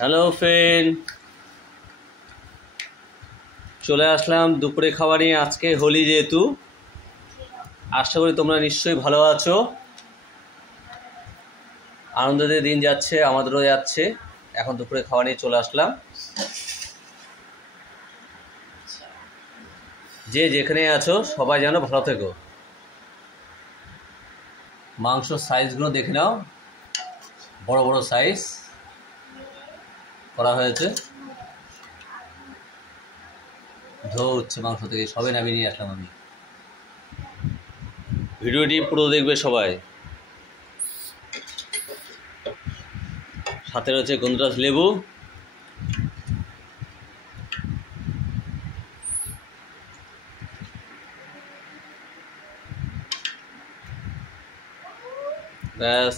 Hello friend, চলে আসলাম দুপুরে খাবার নিয়ে। আজকে হোলি যেহেতু, আশা করি তোমরা নিশ্চয়ই ভালো আছো। আনন্দে দিন যাচ্ছে, আমাদেরও যাচ্ছে। এখন দুপুরে খাওয়া নিয়ে চলে আসলাম। যে যেখানে আছো সবাই যেন ভালো থেকো। মাংস সাইজগুলো দেখে নাও, বড় বড় সাইজ করা হয়েছে। ধোয়া হচ্ছে মাংস থেকে, সবে নামিয়ে নিয়ে আসলাম আমি। ভিডিওটি পুরো দেখবে সবাই। সাথে রয়েছে গন্ধরাজ লেবু, ব্যাস।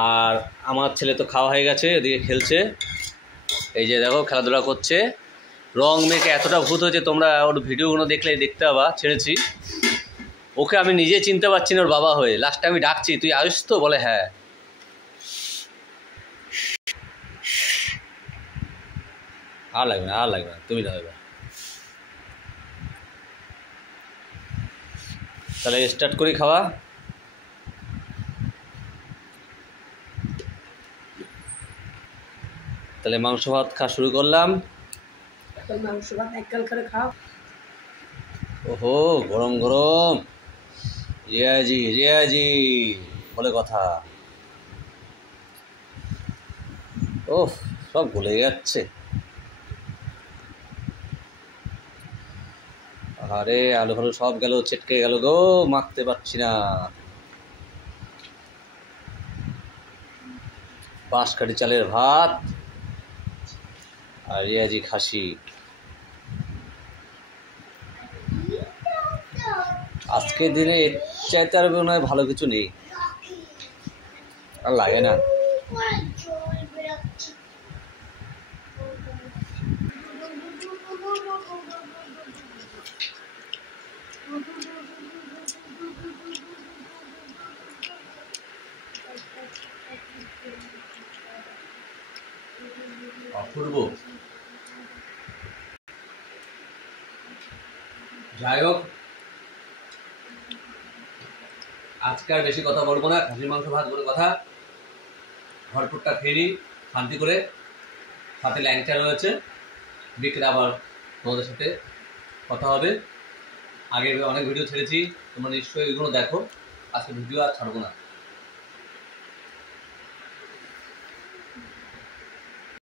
আর আমার ছেলে তো খাওয়া হয়ে গেছে, এদিকে খেলছে। এই যে দেখো খেলাধুলা করছে, রং মেখে এতটা ভূত হয়েছে, তোমরা ওর ভিডিওগুলো দেখলে দেখতে পাবা। ছেড়েছি ওকে, আমি নিজে চিনতে পারছি না ওর বাবা হয়ে। লাস্টে আমি ডাকছি, তুই আয়ুষ তো? বলে হ্যাঁ। আর লাগবে না, আর লাগবে না, তুমি দাও এবার। তাহলে স্টার্ট করি খাওয়া। তাহলে মাংস ভাত খাওয়া শুরু করলাম। মাংস ভাত একগাল করে খাও। ওহো, গরম গরম রিয়াজি রিয়াজি বলে কথা। ওহ, সব ভুলে যাচ্ছে। আরে আলু ফালু সব গেল, ছিটকে গেল গো, মাখতে পারছি না। বাঁশকাঠি চালের ভাত আর রিয়াজি খাসি। আজকের দিনে এর চাইতে আর মনে হয় ভালো কিছু নেই, আর লাগে না। অপূর্ব। যাই হোক, আজকে আর বেশি কথা বলবো না। খাসির মাংস ভাত বলে কথা, ভরপুরটা খেয়ে নিই শান্তি করে। সাথে ল্যাংচা রয়েছে, বিকেলে আবার তোমাদের সাথে কথা হবে। আগে অনেক ভিডিও ছেড়েছি, তোমরা নিশ্চয়ই এগুলো দেখো। আজকে ভিডিও আর ছাড়বো না।